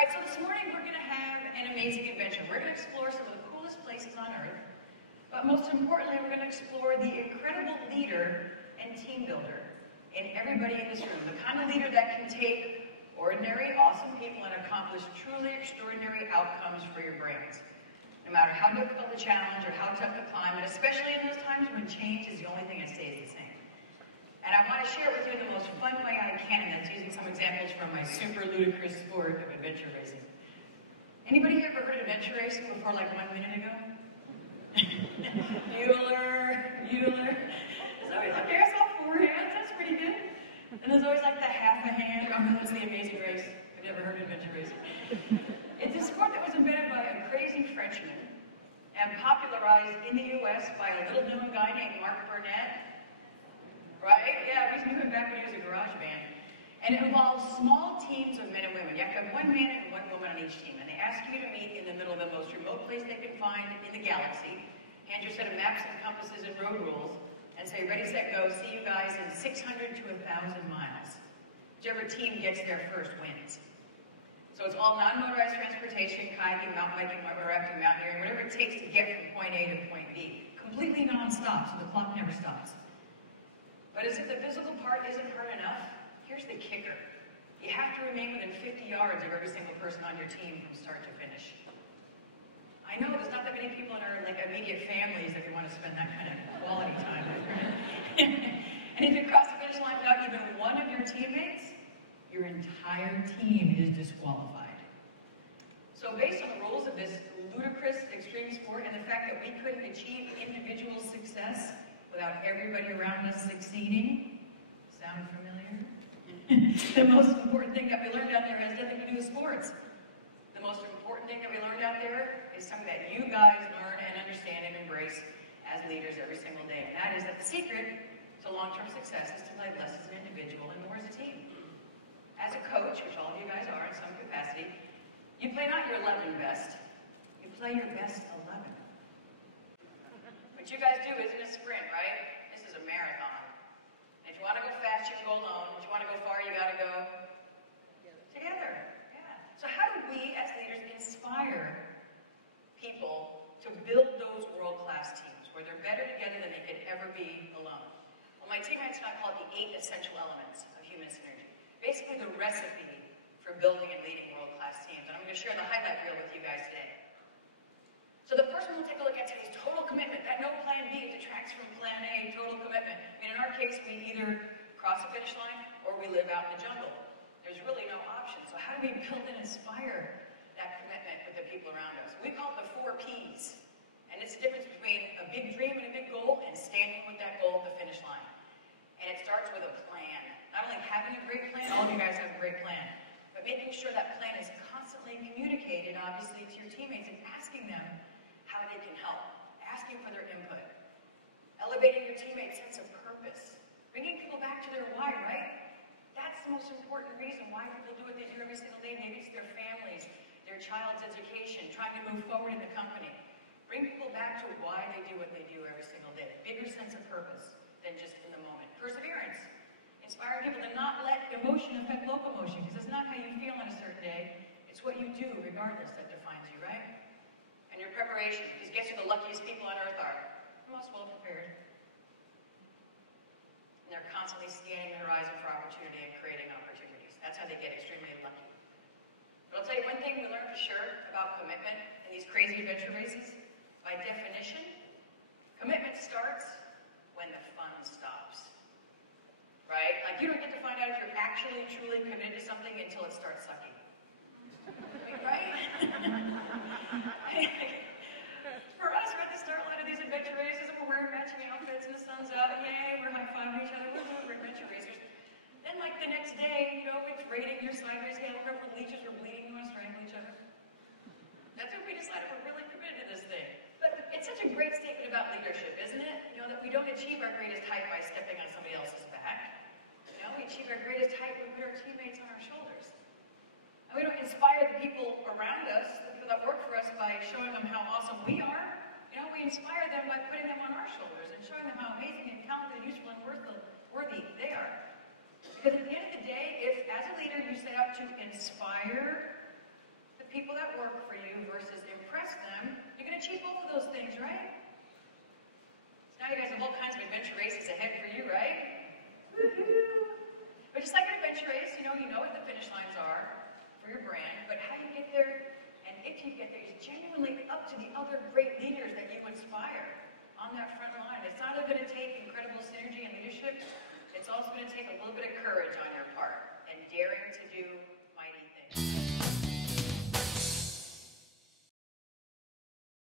All right, so this morning we're going to have an amazing adventure. We're going to explore some of the coolest places on Earth, but most importantly, we're going to explore the incredible leader and team builder in everybody in this room. The kind of leader that can take ordinary, awesome people and accomplish truly extraordinary outcomes for your brands. No matter how difficult the challenge or how tough the climb, and especially in those times when change is the only thing that stays the same. And I want to share with you in the most fun way I can, and that's using some examples from my super ludicrous sport of adventure racing. Anybody here ever heard of adventure racing before like 1 minute ago? Bueller. There's always like, there's all 4 hands, that's pretty good. And there's always like the half a hand, oh, that's the Amazing Race. I've never heard of adventure racing. It's a sport that was invented by a crazy Frenchman and popularized in the US by a little known guy named Mark Burnett. Right? Yeah, we knew him back when he was a garage band. And it involves small teams of men and women. You have to have 1 man and 1 woman on each team. And they ask you to meet in the middle of the most remote place they can find in the galaxy, hand you a set of maps and compasses and road rules, and say, ready, set, go, see you guys in 600 to 1,000 miles. Whichever team gets there first wins. So it's all non-motorized transportation, kayaking, mountain biking, river rafting, mountaineering, whatever it takes to get from point A to point B. Completely non-stop, so the clock never stops. But as if the physical part isn't hard enough, here's the kicker. You have to remain within 50 yards of every single person on your team from start to finish. I know there's not that many people in our immediate families that we want to spend that kind of quality time with, right? And if you cross the finish line without even one of your teammates, your entire team is disqualified. So based on the rules of this ludicrous extreme sport and the fact that we couldn't achieve individual success without everybody around us succeeding, sound familiar? The most important thing that we learned out there has nothing to do with sports. The most important thing that we learned out there is something that you guys learn and understand and embrace as leaders every single day. And that is that the secret to long-term success is to play less as an individual and more as a team. As a coach, which all of you guys are in some capacity, you play not your 11 best, you play your best 11. What you guys do isn't a sprint, right? This is a marathon. And if you want to go fast, you can go alone. If you want to go far, you got to go together. Yeah. So how do we, as leaders, inspire people to build those world-class teams where they're better together than they could ever be alone? Well, my teammates and I call it the 8 essential elements of human synergy. Basically, the recipe for building and leading world-class teams. And I'm going to share the highlight reel with you guys today. So the first one we'll take a look at today is total commitment. That no plan B, it detracts from plan A, total commitment. I mean, in our case, we either cross the finish line or we live out in the jungle. There's really no option. So how do we build and inspire that commitment with the people around us? We call it the 4 Ps. And it's the difference between a big dream and a big goal and standing with that goal at the finish line. And it starts with a plan. Not only having a great plan, all of you guys have a great plan, but making sure that plan is constantly communicated, obviously, to your teammates and asking them how they can help, asking for their input, elevating your teammates' sense of purpose, bringing people back to their why, right? That's the most important reason why people do what they do every single day. Maybe it's their families, their child's education, trying to move forward in the company. Bring people back to why they do what they do every single day. Bigger sense of purpose than just in the moment. Perseverance. Inspiring people to not let emotion affect locomotion, because it's not how you feel on a certain day, it's what you do regardless that defines you, right? And your preparation, because guess who the luckiest people on earth are? The most well prepared. And they're constantly scanning the horizon for opportunity and creating opportunities. That's how they get extremely lucky. But I'll tell you one thing we learned for sure about commitment in these crazy adventure races. By definition, commitment starts when the fun stops. Right? Like you don't get to find out if you're actually truly committed to something until it starts sucking. Right? For us, we're at the start line of these adventure races and we're wearing matching outfits and the sun's out, yay, we're high-fiving each other, we're adventure racers. Then like the next day, it's raining, you're sideways, hey, look up, leeches, we're bleeding, you want to strangle each other. That's when we decided we're really committed to this thing. But it's such a great statement about leadership, isn't it? That we don't achieve our greatest height by stepping on somebody else's back. We achieve our greatest height when we put our teammates on our shoulders. And we don't inspire the people around us, the people that work for us, by showing them how awesome we are. We inspire them by putting them on our shoulders and showing them how amazing and talented, useful, and worthy they are. Because at the end of the day, if as a leader you set out to inspire people that work for you versus impress them, you can achieve both of those things, right? So now you guys have all kinds of adventure races ahead for you, right? Woohoo! But just like an adventure race, you know what the finish lines are for your brand, but how you get there, and if you get there, is genuinely up to the other great leaders that you inspire on that front line. It's not only going to take incredible synergy and leadership, it's also going to take a little bit of courage on your part and daring to do